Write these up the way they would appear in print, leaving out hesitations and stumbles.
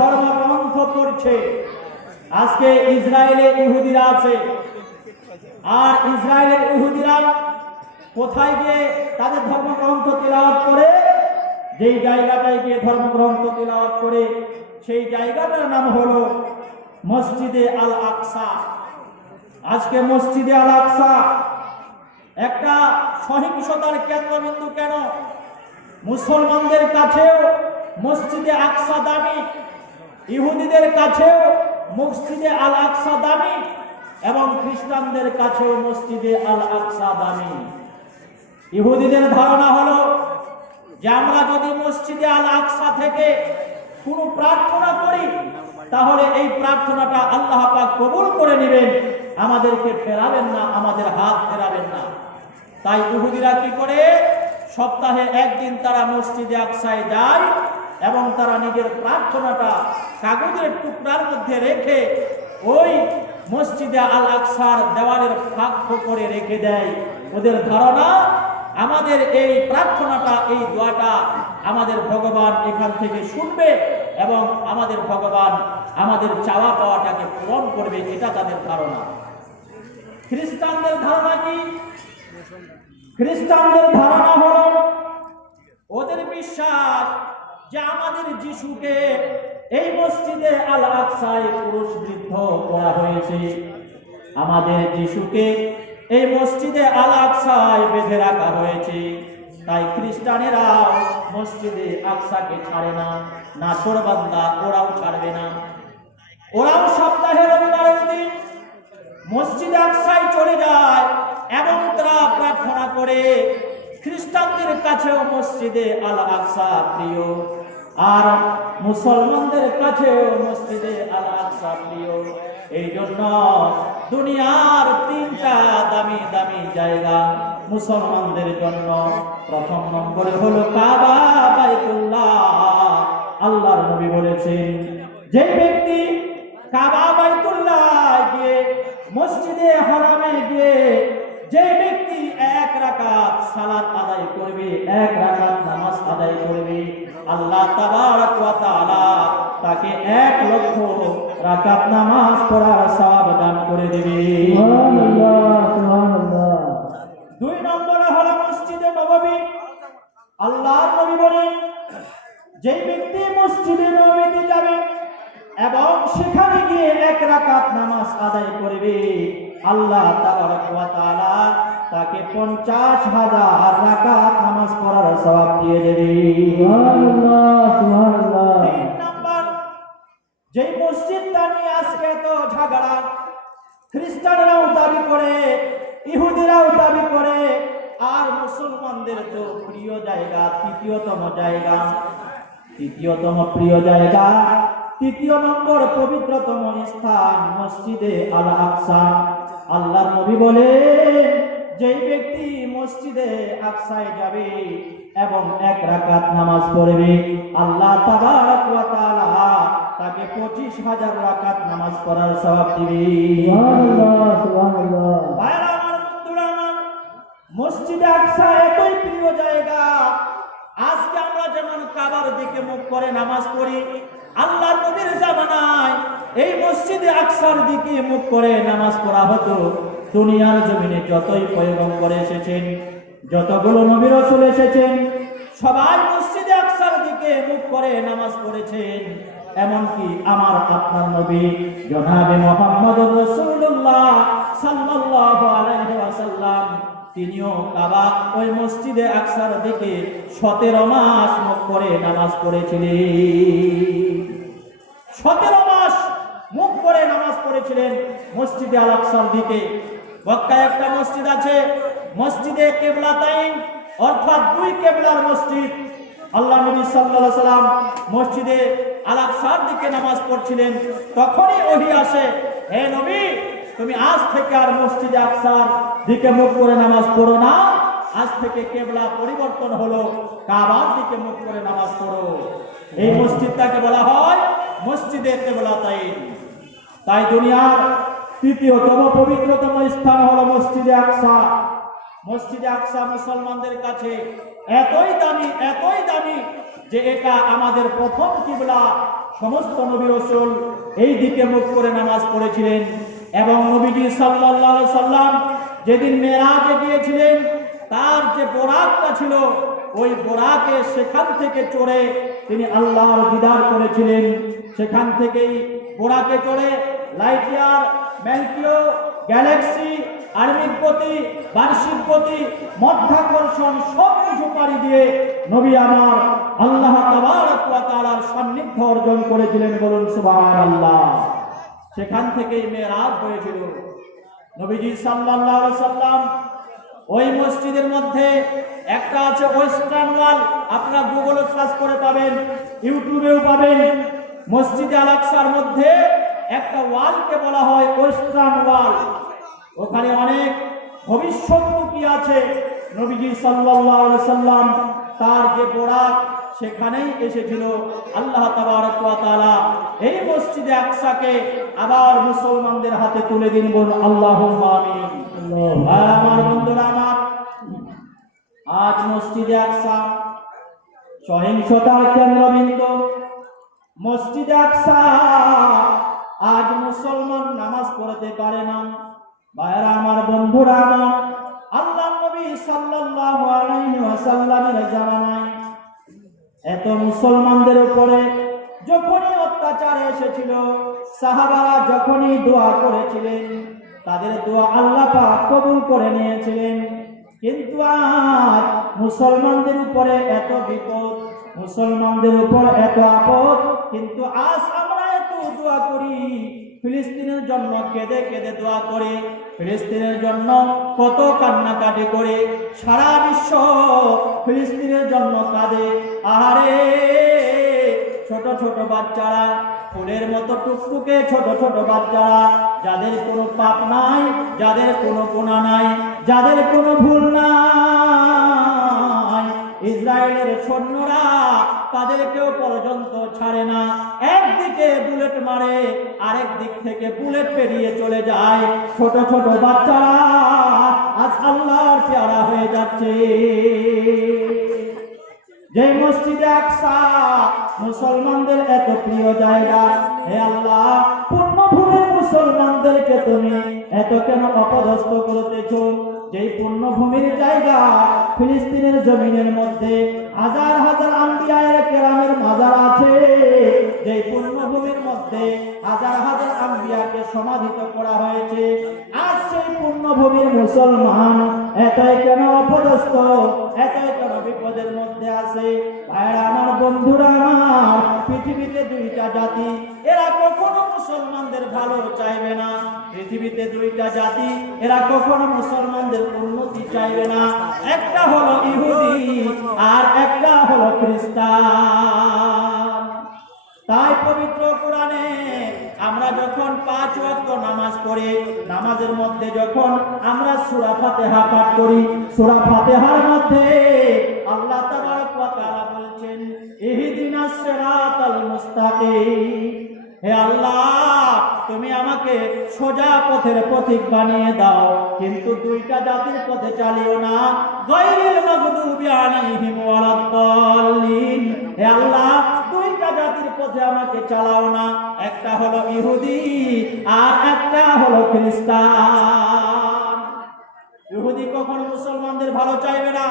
ধর্মগ্রন্থ পড়ছে। আজকে ইসরায়েলে ইহুদিরা আছে, আর ইসরায়েলের ইহুদিরা কোথায় গিয়ে তাদের ধর্মগ্রন্থ তিলাওয়াত করে? যেই জায়গাটায় গিয়ে ধর্মগ্রন্থ তিলাওয়াত করে সেই জায়গাটার নাম হলো মসজিদে আল আকসা। আজকে মসজিদে আল আকসা একটা সহিংসতার কেন্দ্রবিন্দু। কেন? মুসলমানদের কাছেও মসজিদে আকসা দামি, ইহুদিদের কাছেও মসজিদে আল আকসা দামি, এবং খ্রিস্টানদের কাছেও মসজিদে আল আকসা দামি। ইহুদিদের ধারণা হলো যে আমরা যদি মসজিদে আল আকসা থেকে কোনো প্রার্থনা করি তাহলে এই প্রার্থনাটা আল্লাহ পাক কবুল করে নেবেন, আমাদেরকে ফেরাবেন না, আমাদের হাত ফেরাবেন না। তাই ইহুদিরা কি করে? সপ্তাহে একদিন তারা মসজিদে আকসায় যায় এবং তারা নিজের প্রার্থনাটা কাগজের টুকরার মধ্যে রেখে ওই মসজিদে আল আকসার দেওয়ালের ফাঁক করে রেখে দেয়। ওদের ধারণা আমাদের এই প্রার্থনাটা, এই দোয়াটা আমাদের ভগবান এখান থেকে শুনবে এবং আমাদের ভগবান আমাদের চাওয়া পাওয়াটাকে পূরণ করবে, এটা তাদের ধারণা। খ্রিস্টানদের ধারণা কি? খ্রিস্টানদের ধারণা হলো, ওদের বিশ্বাস যে আমাদের যিশুকে এই মসজিদে আল আকসায় পুরুষ বৃদ্ধ করা হয়েছে, আমাদের যিশুকে এই মসজিদে আল আকসায় বেঁধে রাখা হয়েছে। তাই খ্রিস্টানেরা মসজিদে আকসাকে ছাড়ে না, নাছোড়বান্দা ওরাও ছাড়বে না। ওরাও সপ্তাহে রবিবারের দিন মসজিদে আকসায় চলে যায় এবং তারা প্রার্থনা করে। খ্রিস্টানদের কাছেও মসজিদে আল আকসা প্রিয়, আর মুসলমানদের কাছেও মসজিদে আল আকসা প্রিয়। এই জন্য দুনিয়ার তিনটা দামি দামি জায়গা মুসলমানদের জন্য। প্রথম নম্বরে হলো কাবা, বাইতুল্লাহ। আল্লাহর নবী বলেছেন, যে ব্যক্তি কাবা বাইতুল্লাহ গিয়ে মসজিদে হারামে গিয়ে যে ব্যক্তি এক রাকাত সালাত আদায় করবে, এক রাকাত নামাজ আদায় করবে, আল্লাহ তাবারক ওয়া তাআলা তাকে 1 লক্ষ রাকাত নামাজ পড়ার সওয়াব দান করে দেবে। সুবহানাল্লাহ, সুবহানাল্লাহ। 2 নম্বরে হলো মসজিদে নববী। আল্লাহর নবী বলেন, যে ব্যক্তি মসজিদে নববীতে যাবে এবং সেখানে গিয়ে 1 রাকাত নামাজ আদায় করবে, আল্লাহ তাবারক ওয়া তাআলা তাকে 50,000 রাকাত নামাজ পড়ার সওয়াব দিয়ে দেবে। সুবহানাল্লাহ, সুবহানাল্লাহ। 3 নাম্বার, যে মসজিদটা নিয়ে আজকে তো ঝগড়া, খ্রিস্টানরাও দাবি করে, ইহুদিরাও দাবি করে, আর মুসলমানদের তো প্রিয় জায়গা, তৃতীয়তম জায়গা, তৃতীয়তম প্রিয় জায়গা, 3 নম্বর পবিত্রতম স্থান মসজিদে আল আকসা। আল্লাহর নবী বলেন, যে ব্যক্তি মসজিদে আকসায় যাবে এবং 1 রাকাত নামাজ পড়বে, আল্লাহ তাবারক ওয়া তাআলা তাকে 25,000 রাকাত নামাজ পড়ার সওয়াব দিবে। সুবহানাল্লাহ, সুবহানাল্লাহ। ভাইরা আমার, বন্ধুরা আমার, মসজিদে আকসা এতই প্রিয় জায়গা। আজকে আমরা যেমন কাবার দিকে মুখ করে নামাজ পড়ি, আল্লাহর নবীর জামানায় এই মসজিদে আকসার দিকে মুখ করে নামাজ পড়া হতো। দুনিয়ার জমিনে যতই পয়গম্বর এসেছেন, যতগুলো নবী রাসূল এসেছেন, সবাই মসজিদে আকসার দিকে মুখ করে নামাজ পড়েছেন। এমনকি আমার আপনার নবী জনাবে মুহাম্মদুর রাসূলুল্লাহ সাল্লাল্লাহু আলাইহি ওয়াসাল্লাম, তিনিও কাবা ওই মসজিদে আকসার দিকে 17 মাস মুখ করে নামাজ পড়েছিলেন। 17 মাস মুখ করে নামাজ পড়েছিলেন মসজিদে আল আকসার দিকে। মক্কায় একটা মসজিদ আছে, মসজিদে কিবলাতাইন, অর্থাৎ 2 কিবলার মসজিদ। আল্লাহ নবী সাল্লাল্লাহু আলাইহি ওয়াসাল্লাম মসজিদে আল আকসার দিকে নামাজ পড়ছিলেন, তখনই ওহী আসে, হে নবী, তুমি আজ থেকে আর মসজিদে আকসার দিকে মুখ করে নামাজ পড়ো না, আজ থেকে কিবলা পরিবর্তন হলো, কাবার দিকে মুখ করে নামাজ পড়ো। এই মসজিদটাকে বলা হয় মসজিদে কিবলাতাইন। তাই দুনিয়ার 3য়তম পবিত্রতম স্থান হলো মসজিদে আকসা। মসজিদে আকসা মুসলমানদের কাছে এতই দামি, এতই দামি যে এটা আমাদের প্রথম কিবলা। সমস্ত নবী রাসূল এই দিকে মুখ করে নামাজ পড়েছিলেন এবং নবীজি সাল্লাল্লাহু আলাইহি সাল্লাম যেদিন মেরাজে গিয়েছিলেন তার যে বোরাকটা ছিল ওই বোরাকে সেখান থেকে চড়ে তিনি আল্লাহর দিদার করেছিলেন। সেখান থেকেই বোরাকে চড়ে লাইটিয়ার, মেলকিও, গ্যালাক্সি, আর্মিপতি, বার্ষিকপতি, মধ্যাকর্ষণ সব কিছু পাড়ি দিয়ে নবী আমার আল্লাহ তাবারক ওয়া তাআলার সান্নিধ্য অর্জন করেছিলেন। বলুন সুবহানাল্লাহ। সেখান থেকেই মেরাজ হয়েছিল। নবীজি সাল্লাল্লাহু আলাইহি সাল্লাম ওই মসজিদের মধ্যে একটা আছে ওয়েস্টার্ন ওয়াল, আপনারা গুগলে সার্চ করে পাবেন, ইউটিউবেও পাবেন। মসজিদে আল আকসার মধ্যে একটা ওয়ালকে বলা হয় ওয়েস্টার্ন ওয়াল। ওখানে অনেক ভবিষ্যৎমুখী আছে। নবীজি সাল্লাল্লাহু আলাইহি সাল্লাম তার যে বোরাক সেখানেই এসেছিল। আল্লাহ তাবারক ওয়া তাআলা এই মসজিদে আকসাকে আবার মুসলমানদের হাতে তুলে দিন। বলুন আল্লাহুম্মা আমিন। আমার বন্ধুরা আমার, আজ মসজিদে আকসা সহিংসতার কেন্দ্রবিন্দু। মসজিদে আকসা আজ মুসলমান নামাজ পড়তে পারে না। ভাইরা আমার, বন্ধুরা আমার, আল্লাহর নবী সাল্লাল্লাহু আলাইহি ওয়াসাল্লামের জামানায় এত মুসলমানদের উপরে যখনই অত্যাচার এসেছিল, সাহাবারা যখনই দোয়া করেছিলেন তাদের দোয়া আল্লাহ পাক কবুল করে নিয়েছিলেন। কিন্তু আজ মুসলমানদের উপরে এত বিপদ, মুসলমানদের উপর এত আপদ, কিন্তু আজ আমরা এত দোয়া করি, ফিলিস্তিনের জন্য কেঁদে কেঁদে দোয়া করে, ফিলিস্তিনের জন্য কত কান্নাকাটি করে, সারা বিশ্ব ফিলিস্তিনের জন্য কাঁদে। আহারে, ছোট ছোট বাচ্চারা, ফুলের মতো টুকটুকে ছোট ছোট বাচ্চারা, যাদের কোনো পাপ নাই, যাদের কোনো গুনাহ নাই, যাদের কোনো ভুল নাই, ইসরায়েলের সৈন্যরা তাদেরকেও পর্যন্ত ছাড়ে না। একদিকে বুলেট মারে, আরেক দিক থেকে বুলেট পেরিয়ে চলে যায়। ছোট ছোট বাচ্চারা আজ আল্লাহর পেয়ারা হয়ে যাচ্ছে। যে মসজিদে আকসা মুসলমানদের এত প্রিয় জায়গা, হে আল্লাহ, পুণ্যভূমির মুসলমানদেরকে তুমি এত কেন অপদস্থ করতেছো? যেই পুণ্যভূমির জায়গা ফিলিস্তিনের জমিনের মধ্যে হাজার হাজার আম্বিয়ায়ে কেরামের মাজার আছে, যেই পুণ্যভূমির মধ্যে হাজার হাজার আম্বিয়াকে সমাধিত করা হয়েছে, আজ সেই পুণ্যভূমির মুসলমান এতই কেন অপদস্থ, এতই কেন বিপদের মধ্যে আছে? ভাইরা আমার, বন্ধুরা আমার, পৃথিবীতে দুইটা জাতি, এরা কখনো মুসলমানদের ভালো চাইবে না। পৃথিবীতে দুইটা জাতি, এরা কখনো মুসলমানদের উন্নতি চাইবে না। একটা হলো ইহুদি আর একটা হলো খ্রিস্টান। তাই পবিত্র কোরআনে আমরা যখন 5 ওয়াক্ত নামাজ পড়ি, নামাজের মধ্যে যখন আমরা সূরা ফাতিহা পাঠ করি, সূরা ফাতিহার মধ্যে আল্লাহ তাবারক ওয়া তাআলা বলছেন, ইহদিনাস সিরাতাল মুস্তাকিম। হে আল্লাহ, তুমি আমাকে সোজা পথের পথিক বানিয়ে দাও, কিন্তু দুইটা জাতির পথে চালিও না। গায়রিল মাগদুবি আলাইহিম ওয়ালাদ-দাল্লিন। হে আল্লাহ, দুইটা জাতির পথে আমাকে চালাও না। একটা হলো ইহুদি আর একটা হলো খ্রিস্টান। ইহুদি কখনো মুসলমানদের ভালো চাইবে না।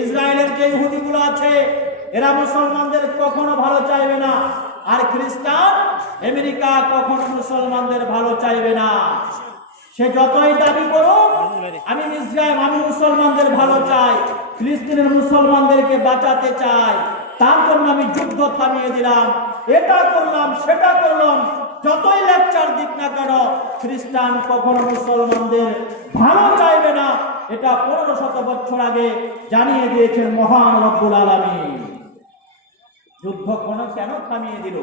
ইসরায়েলের যে ইহুদিগুলো আছে, এরা মুসলমানদের কখনো ভালো চাইবে না। আর খ্রিস্টান আমেরিকা কখনো মুসলমানদের ভালো চাইবে না। সে যতই দাবি করুক, আমি ইসরায়েল, আমি মুসলমানদের ভালো চাই, ফিলিস্তিনের মুসলমানদেরকে বাঁচাতে চাই, তার জন্য আমি যুদ্ধ থামিয়ে দিলাম, এটা করলাম, সেটা করলাম, যতই লেকচার দিক না কেন, খ্রিস্টান কখনো মুসলমানদের ভালো চাইবে না। এটা 1500 বছর আগে জানিয়ে দিয়েছেন মহান রব্বুল আলামিন। যুদ্ধ কেন থামিয়ে দিল?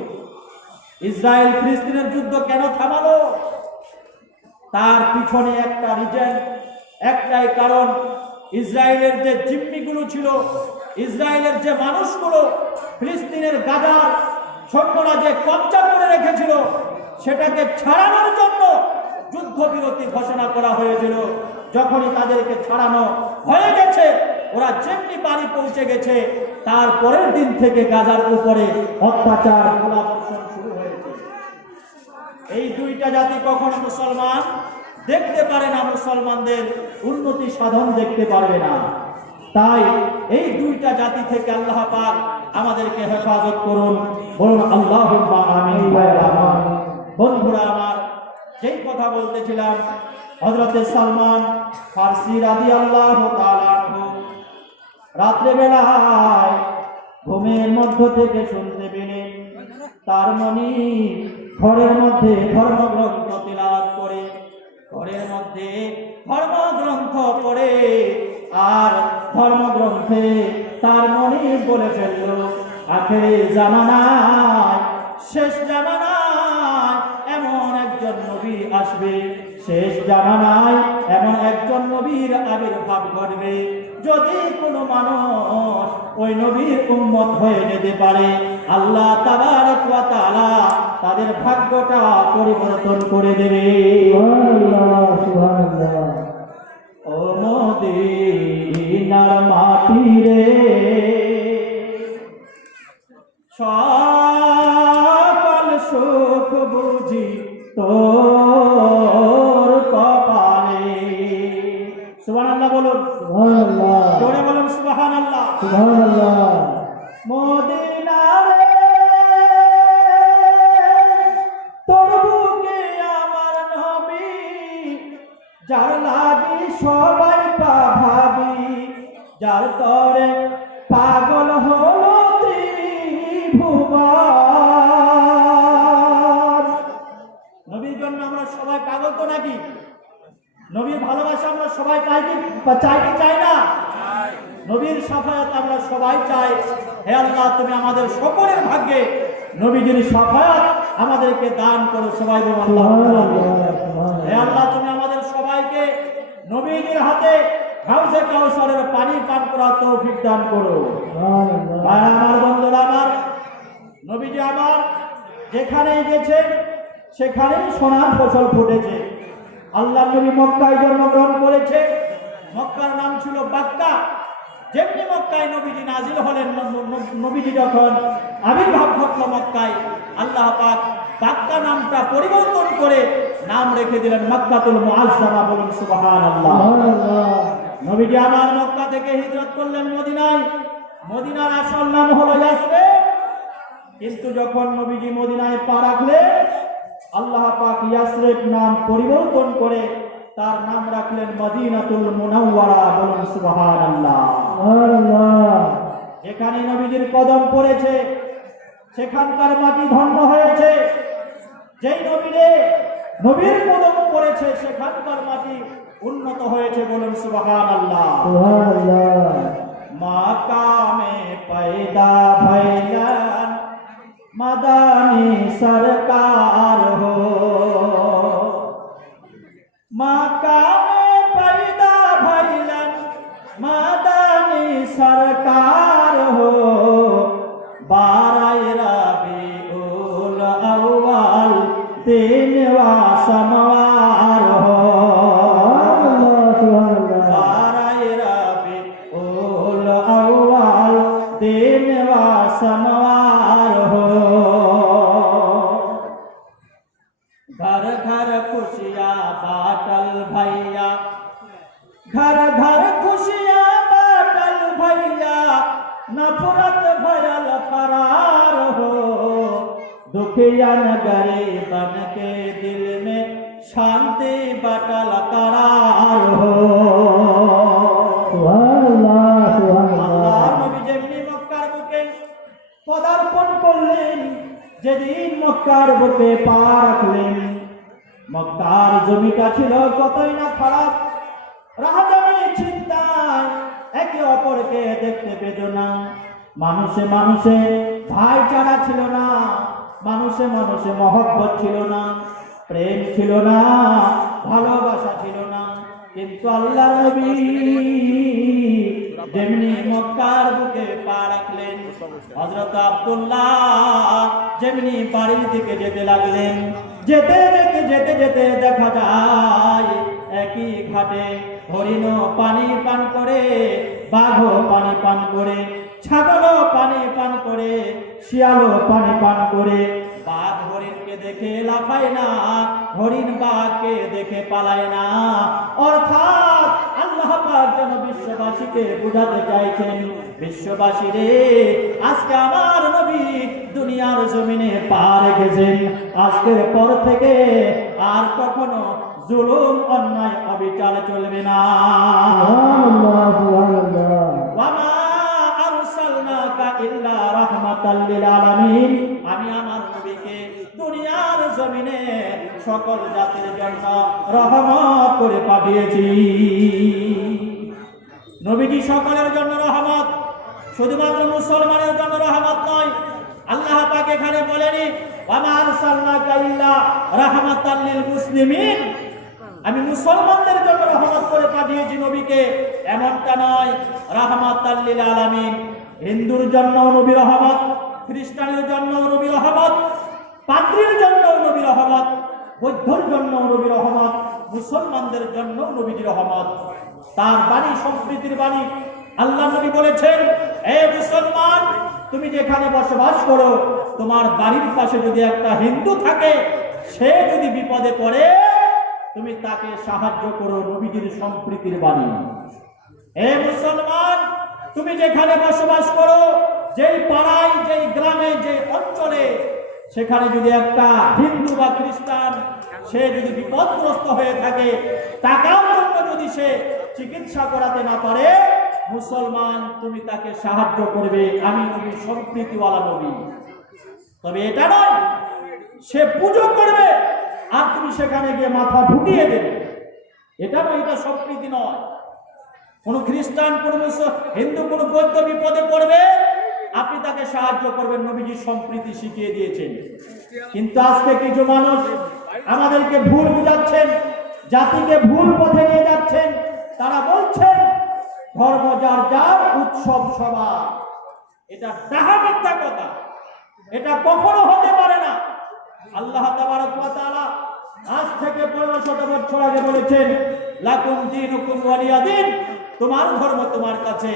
ইসরায়েল ফিলিস্তিনের যুদ্ধ কেন থামালো? তার পিছনে একটা রিজন, একটাই কারণ। ইসরায়েলের যে জিম্মিগুলো ছিল, ইসরায়েলের যে মানুষগুলো ফিলিস্তিনের গাজার সৈন্যরা যে কবজা করে রেখেছিল, সেটাকে ছাড়ানোর জন্য যুদ্ধবিরতি ঘোষণা করা হয়েছিল। যখনই তাদেরকে ছাড়ানো হয়ে গেছে, ওরা যেমনি বাড়ি পৌঁছে গেছে, তারপরের দিন থেকে গাজার উপরে অত্যাচার গোলাবর্ষণ শুরু হয়েছে। এই দুইটা জাতি কখনো মুসলমান দেখতে পারে না, মুসলমানদের উন্নতি সাধন দেখতে পারবে না। তাই এই দুইটা জাতি থেকে আল্লাহ পাক আমাদেরকে হেফাজত করুন, বলুন আল্লাহুম্মা আমিন। বন্ধুরা আমার, যেই কথা বলতেছিলাম, হযরতে সালমান ফারসি রাদিয়াল্লাহু তাআলা আনহু রাত্রে বেলায় ঘুমের মধ্য থেকে শুনতে পেলেন তার মনি ঘরের মধ্যে ধর্মগ্রন্থ তিলাওয়াত করে, ঘরের মধ্যে ধর্মগ্রন্থ পড়ে, আর ধর্মগ্রন্থে তার মনি বলে ফেলল, আখেরে জামানায়, শেষ জামানায় এমন একজন নবী আসবে, শেষ জামানায় এমন একজন নবীর আবির্ভাব ঘটবে, যদি কোনো মানুষ ওই নবীর উম্মত হয়ে যেতে পারে, আল্লাহ তাবারক ওয়া তাআলা তাদের ভাগ্যটা পরিবর্তন করে দেবে। সুবহানাল্লাহ। ও মদিনার মাটি রে, সকল সুখ বুঝি তোর কপালে। সুবহানাল্লাহ বলুন, সুবহানাল্লাহ, জোরে বলুন সুবহানাল্লাহ, সুবহানাল্লাহ। মদিনা রে, তোর বুকে আমার নবী, যার লাগি সবাই ভাবি, যার তরে পাগল হলো ত্রিভুবন। নবীর জন্য আমরা সবাই পাগল তো নাকি? নবীর ভালোবাসা আমরা সবাই চাই কি চাই না? নবীর সাফায়াত আমরা সবাই চাই। হে আল্লাহ, তুমি আমাদের সকলের ভাগ্যে নবীজির সাফায়াত আমাদেরকে দান করো। সবাই বলুন আল্লাহ। হে আল্লাহ, তুমি আমাদের সবাইকে নবীজির হাতে হাউজে কাউসারের পানি পান করার তৌফিক দান করো। আমার বন্ধুরা আমার, নবীজি আমার যেখানেই গেছে সেখানেই সোনার ফসল ফুটেছে। আল্লাহ নবী মক্কায় জন্মগ্রহণ করেছে, মক্কার নাম ছিল বাক্কা। যেমনি মক্কায় নবীজি নাজিল হলেন, নবীজি যখন আবির্ভাব ঘটল মক্কায়, আল্লাহ পাক বাক্কা নামটা পরিবর্তন করে নাম রেখে দিলেন মক্কাতুল মুআজ্জামা। বলুন সুবহানাল্লাহ। নবীজি আমার মক্কা থেকে হিজরত করলেন মদিনায়। মদিনার আসল নাম হলো ইয়াসরিব, কিন্তু যখন নবীজি মদিনায় পা রাখলেন, আল্লাহ পাক ইয়াসরিব নাম পরিবর্তন করে তার নাম রাখলেন মদিনাতুল মুনাওয়ারা। বলুন সুবহানাল্লাহ। যেখানে নবীজির কদম পড়েছে সেখানকার মাটি ধন্য হয়েছে। যেই নবীর কদম পড়েছে সেখানকার মাটি উন্নত হয়েছে। বলুন সুবহানাল্লাহ। মাকামে পয়দা ভইলেন মদানী সরকার হো, মাকামে পয়দা ভইলেন মদানী সরকার হো, 12 রবিউল আউয়াল দিনওয়া সমওয়ার হো, 12 রবিউল আউয়াল দিনওয়া সমওয়ার হো, घर घर खुशियाँ बाटल भैया, घर घर खुशियाँ बाटल भैया, नफरत भयल फरार हो, दुखियन गरीबन के दिल में शांति बटल करार हो। আল্লাহ নবী যেমনি মক্কার বুকে পদার্পণ করলেন, যেদিন মক্কার বুকে পা রাখলেন, মক্কার জমিটা ছিল কতই না খারাপ। রাহাজানি চিন্তায় একে অপরকে দেখতে পেত না, মানুষে মানুষে ভাইচারা ছিল না, মানুষে মানুষে মহব্বত ছিল না, প্রেম ছিল না, ভালোবাসা ছিল না। কিন্তু আল্লাহ নবী যেমনি মক্কার বুকে পা রাখলেন, হযরত আব্দুল্লাহ যেমনি বাড়ির দিকে যেতে লাগলেন, যেতে যেতে যেতে যেতে দেখা যায় একই ঘাটে হরিণ পানি পান করে, বাঘও পানি পান করে, ছাগলও পানি পান করে, শিয়ালও পানি পান করে, বাঘ হরিণকে দেখে লাফায় না, হরিণ বাঘকে দেখে পালায় না। অর্থাৎ আল্লাহ পাক যেন বিশ্ববাসীকে বোঝাতে চাইছেন, বিশ্ববাসী রে, আজকে আমার নবী দুনিয়ার জমিনে পা রেখেছেন, আজকের পর থেকে আর কখনো জুলুম অন্যায় অবিচার চলবে না। ওয়ামা আরসালনাকা ইল্লা রাহমাতাল লিল আলামিন, আমি আমার নবীকে দুনিয়ার জমিনে সকল জাতির জন্য রহমত করে পাঠিয়েছি। নবীজি সকলের জন্য রহমত, শুধুমাত্র মুসলমানের জন্য রহমত নয়। আল্লাহ পাক এখানে বলেনি ওয়ামা আরসালনাকা ইল্লা রাহমাতাল লিল মুসলিমিন, আমি মুসলমানদের জন্য রহমত করে পাঠিয়েছি নবীকে, এমনটা নয়। রাহমাতাল লিল আলামিন, হিন্দুর জন্য নবী রহমত, খ্রিস্টানের জন্য নবী রহমত, পাদ্রীর জন্য নবী রহমত, বৌদ্ধর জন্য নবী রহমত, মুসলমানদের জন্য নবীজি রহমত। তার বাণী সম্প্রীতির বাণী। আল্লাহ নবী বলেছেন, হে মুসলমান, তুমি যেখানে বসবাস করো, তোমার বাড়ির পাশে যদি একটা হিন্দু থাকে, সে যদি বিপদে পড়ে, তুমি তাকে সাহায্য করো। নবীজির সম্প্রীতির বাণী। হে মুসলমান, তুমি যেখানে বসবাস করো, যেই পাড়ায়, যেই গ্রামে, যে অঞ্চলে, সেখানে যদি একটা হিন্দু বা খ্রিস্টান সে যদি বিপদগ্রস্ত হয়ে থাকে, টাকার জন্য যদি সে চিকিৎসা করাতে না পারে, মুসলমান তুমি তাকে সাহায্য করবে। আমি নবী সম্প্রীতিওয়ালা নবী। তবে এটা নয় সে পুজো করবে আর তুমি সেখানে গিয়ে মাথা ঢুকিয়ে দেবে, এটা নয়, এটা সম্প্রীতি নয়। কোন খ্রিস্টান, কোন হিন্দু, কোন বৌদ্ধ বিপদে পড়বে, আপনি তাকে সাহায্য করবেন। নবীজি সম্প্রীতি শিখিয়ে দিয়েছেন। কিন্তু আজকে কিছু মানুষ আমাদেরকে ভুল বুঝাচ্ছেন, জাতিকে ভুল পথে নিয়ে যাচ্ছেন। তারা বলছেন ধর্ম যার যার, উৎসব সবার। এটা ডাহা মিথ্যা কথা, এটা কখনো হতে পারে না। আল্লাহ তাবারক ওয়া তাআলা আজ থেকে 1500 বছর আগে বলেছেন, লাকুম দীনুকুম ওয়ালিয়া দীন, তোমার ধর্ম তোমার কাছে,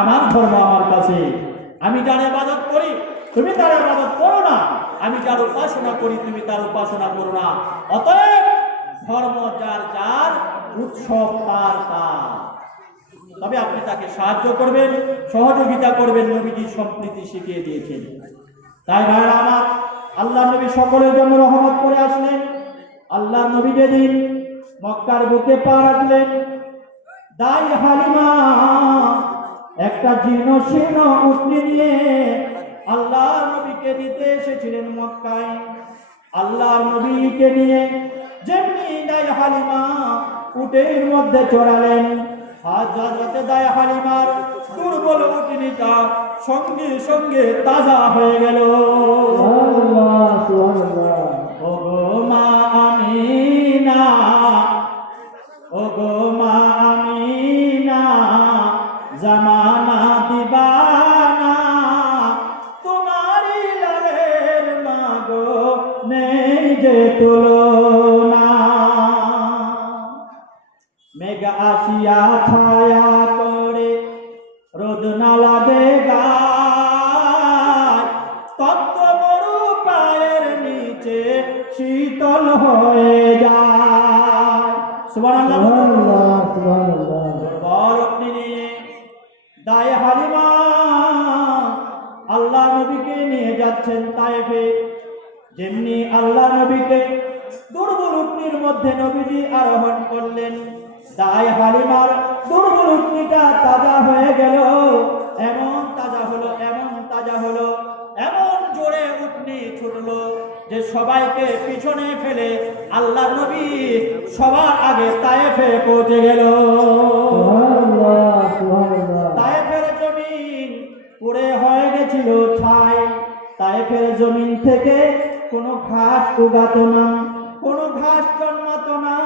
আমার ধর্ম আমার কাছে। আমি যার ইবাদত করি তুমি তার ইবাদত করো না, আমি যার উপাসনা করি তুমি তার উপাসনা করো না। অতএব ধর্ম যার যার, উৎসব তার তার। তবে আপনি তাকে সাহায্য করবেন, সহযোগিতা করবেন। নবীজি সম্প্রীতি শিখিয়ে দিয়েছেন। তাই ভাইরা আমার, আল্লাহ নবী সকলের জন্য রহমত করে আসলেন। আল্লাহ নবী যেদিন মক্কার বুকে পা রাখলেন, দাই হালিমা একটা জীর্ণ শীর্ণ উটনি নিয়ে আল্লাহ নবীকে দিতে এসেছিলেন মক্কায়। আল্লাহ নবীকে নিয়ে যেমনি দাই হালিমা উটের মধ্যে চড়ালেন, হযরত দাই হালিমার দুর্বল উটনিটা সঙ্গে সঙ্গে তাজা হয়ে গেল। ওগো মা আমিনা, ওগো মা আমিনা, জামানা দিবানা, তোমারি লালের মাগো নেই যে তুলনা। মেঘ আসিয়া ছায়া করে, রোদ না লাগে গায়, তপ্ত মরু পায়ের নিচে শীতল হয়ে যায়। সুবহানাল্লাহ, দুর্বল উটনি নিয়ে দাই হালিমা আল্লাহ নবীকে নিয়ে যাচ্ছেন তায়েফে। যেমনি আল্লাহ নবীকে দুর্বল উটনির মধ্যে নবীজি আরোহণ করলেন, দাই হালিমার দুর্বল উটনিটা তাজা হয়ে গেল। এমন তাজা হলো, এমন তাজা হলো, এমন জোরে উটনি ছুটলো যে সবাইকে পিছনে ফেলে আল্লাহ নবী সবার আগে তায়েফে পৌঁছে গেল। তায়েফের জমিন পুড়ে হয়ে গেছিল ছাই। তায়েফের জমিন থেকে কোনো ঘাস উগাতো না, কোনো ঘাস জন্মাতো না।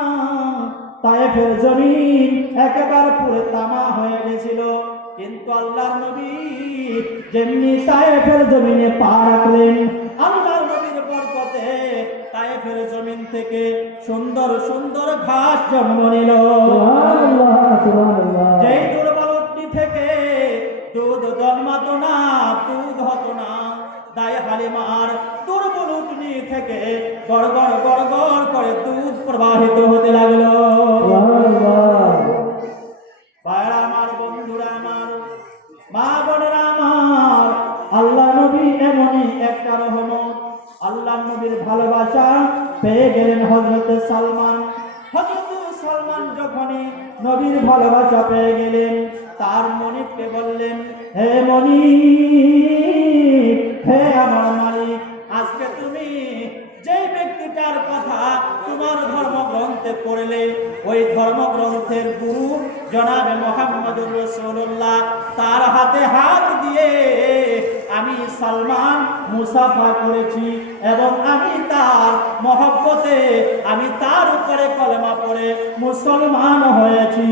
তায়েফের জমিন একেবারে পুরো তামা হয়ে গেছিল। কিন্তু আল্লাহর নবী যেমনি তায়েফের জমিনে পা রাখলেন, আল্লাহর নবীর বরকতে তায়েফের জমিন থেকে সুন্দর সুন্দর ঘাস জন্ম নিল। যেই দুর্বল উটনি থেকে দুধ জন্মাত হতো না, দুধ হতো না। দায় হালিমার দুর্বল উটনি থেকে গড় গড় গড় গড় করে দুধ প্রবাহিত হতে লাগলো। ভাইরা আমার, বন্ধুরা আমার, মা বোনেরা আমার, আল্লাহ নবী এমনই একটা রহমত। আল্লাহ নবীর ভালোবাসা পেয়ে গেলেন হযরত সালমান। হযরত সালমান যখনই নবীর ভালোবাসা পেয়ে গেলেন, তার মনিবকে বললেন, হে মনিব, হে আমার মালিক, আজকে তুমি যে ব্যক্তিটার কথা তোমার ধর্মগ্রন্থে পড়লে, ওই ধর্মগ্রন্থের গুরু জনাবে মুহাম্মদুর রাসূলুল্লাহ, তার হাতে হাত দিয়ে আমি সালমান মুসাফা করেছি এবং আমি তার মহব্বতে আমি তার উপরে কলেমা পড়ে মুসলমান হয়েছি।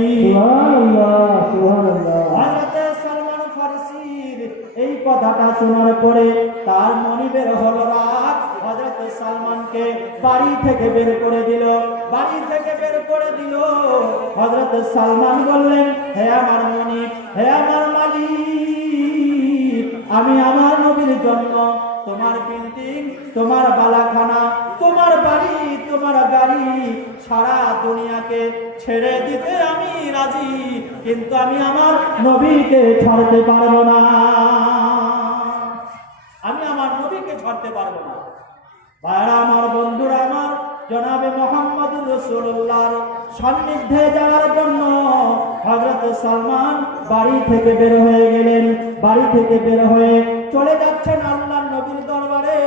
হযরত সালমান ফারসির এই কথাটা শোনার পরে তার মনিবের হলো রাগ। হযরত সালমানকে বাড়ি থেকে বের করে দিল। বাড়ি থেকে বের করে দিল। হযরত সালমান বললেন, হে আমার মনিব, হে আমার মালিক, আমি আমার নবীর জন্য তোমার বিল্ডিং, তোমার বালাখানা, তোমার বাড়ি, তোমার গাড়ি, সারা দুনিয়াকে ছেড়ে দিতে আমি রাজি, কিন্তু আমি আমার নবীকে ছাড়তে পারবো না। আমি আমার নবীকে ছাড়তে পারবো না। ভাইরা আমার, বন্ধুরা আমার, জনাবে মুহাম্মদুর রাসূলুল্লাহর সান্নিধ্যে যাওয়ার জন্য হযরত সালমান বাড়ি থেকে বের হয়ে গেলেন। বাড়ি থেকে বের হয়ে চলে যাচ্ছেন আল্লাহর নবীর দরবারে।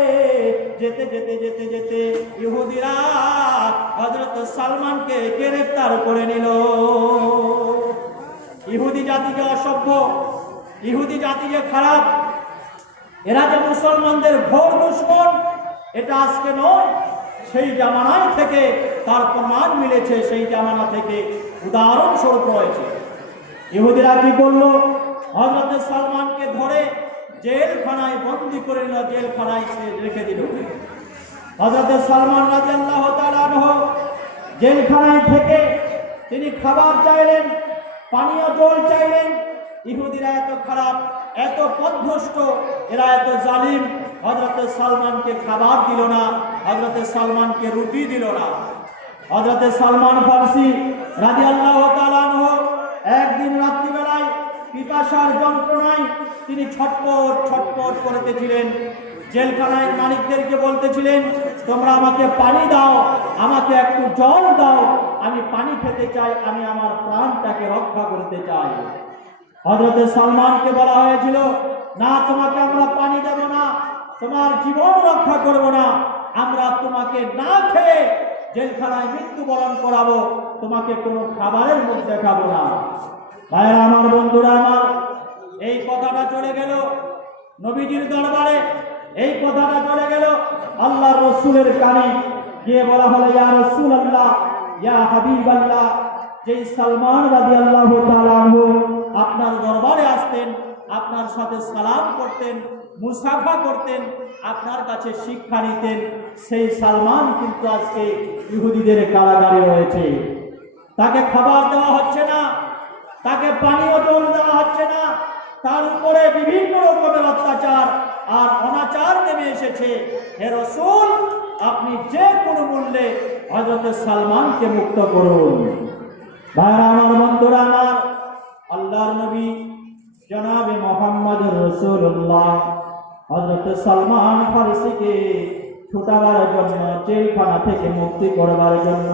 যেতে যেতে যেতে যেতে ইহুদিরা হযরত সালমানকে গ্রেফতার করে নিল। ইহুদি জাতি যে অসভ্য, ইহুদি জাতি যে খারাপ, এরা যে মুসলমানদের ঘোর দুশমন, এটা আজকে নয়, সেই জামানায় থেকে তার প্রমাণ মিলেছে। সেই জামানা থেকে উদাহরণস্বরূপ রয়েছে। ইহুদিরা কি করলো? হযরত সালমানকে ধরে জেলখানায় বন্দী করে নিল, জেলখানায় রেখে দিল। হযরত সালমান রাদিয়াল্লাহু তাআলা আনহু জেলখানায় থেকে তিনি খাবার চাইলেন, পানীয় জল চাইলেন। ইহুদিরা এত খারাপ, এত পথভ্রষ্ট, এরা এত জালিম, হযরত সালমানকে খাবার দিল না, হযরত সালমানকে রুটি দিল না। হযরত সালমান ফারসি রাদিয়াল্লাহু তাআলা আনহু একদিন রাত্রিবেলায় পিপাসার যন্ত্রণায় তিনি ছটপট ছটপট করতেছিলেন। জেলখানায় মালিকদেরকে বলতেছিলেন, তোমরা আমাকে পানি দাও, আমাকে একটু জল দাও, আমি পানি খেতে চাই, আমি আমার প্রাণটাকে রক্ষা করতে চাই। হযরত সালমানকে বলা হয়েছিল, না, তোমাকে আমরা পানি দেব না, তোমার জীবন রক্ষা করব না, আমরা তোমাকে না খেয়ে জেলখানায় মৃত্যুবরণ করাবো, তোমাকে কোনো খাবারের মধ্যে খাবো না। ভাইরা আমার, বন্ধুরা আমার, এই কথাটা চলে গেল নবীজির দরবারে। এই কথাটা চলে গেল আল্লাহর রাসূলের কানে গিয়ে বলা হলো, ইয়া রাসূলুল্লাহ, ইয়া হাবিবাল্লাহ, যেই সালমান রাদিয়াল্লাহু তাআলা আনহু আপনার দরবারে আসতেন, আপনার সাথে সালাম করতেন, মুসাফা করতেন, আপনার কাছে শিক্ষা নিতেন, সেই সালমান কিন্তু আজকে ইহুদিদের কারাগারে রয়েছে। তাকে খাবার দেওয়া হচ্ছে না, তাকে পানীয় জল দেওয়া হচ্ছে না, তার উপরে বিভিন্ন রকমের অত্যাচার আর অনাচার নেমে এসেছে। হে রাসূল, আপনি যে কোনো মূল্যে হযরত সালমানকে মুক্ত করুন। ভাইরা আমার, বন্ধুরা আমার, আল্লাহর নবী জনাবে মুহাম্মদুর রাসূলুল্লাহ হযরত সালমান ফারসিকে ছুটাবার জন্য, জেলখানা থেকে মুক্তি করবার জন্য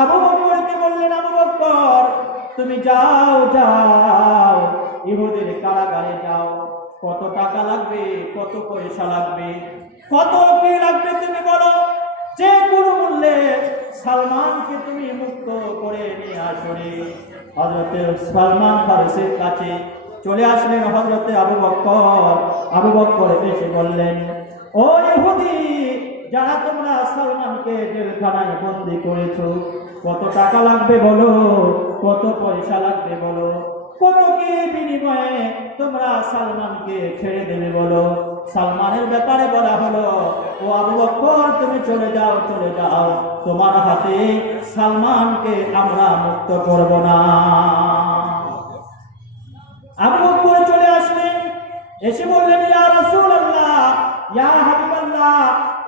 আবু বকরকে বললেন, আবু বকর, তুমি যাও যাও ইহুদির কারাগারে যাও। কত টাকা লাগবে, কত পয়সা লাগবে, কত কি লাগবে তুমি বলো, যে কোনো মূল্যে সালমানকে তুমি মুক্ত করে নিয়ে আসলে। হযরত সালমান ফারসির কাছে চলে আসলেন হযরত আবু বকর। আবু বকর এসে বললেন, ও ইহুদি, যারা তোমরা সালমানকে জেলখানায় বন্দী করেছো, কত টাকা লাগবে বলো, কত পয়সা লাগবে বলো, কত কি বিনিময়ে তোমরা সালমানকে ছেড়ে দেবে বলো। সালমানের ব্যাপারে বলা হলো, ও আবু বকর, তুমি চলে যাও, চলে যাও, তোমার হাতে সালমানকে আমরা মুক্ত করব না। আবু বকর চলে আসলেন। এসে বললেন, ইয়া রাসূলুল্লাহ, ইয়া হাবিবাল্লাহ,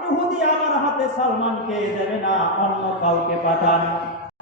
ইহুদি আমার হাতে সালমানকে দেবে না, অন্য কাউকে পাঠান।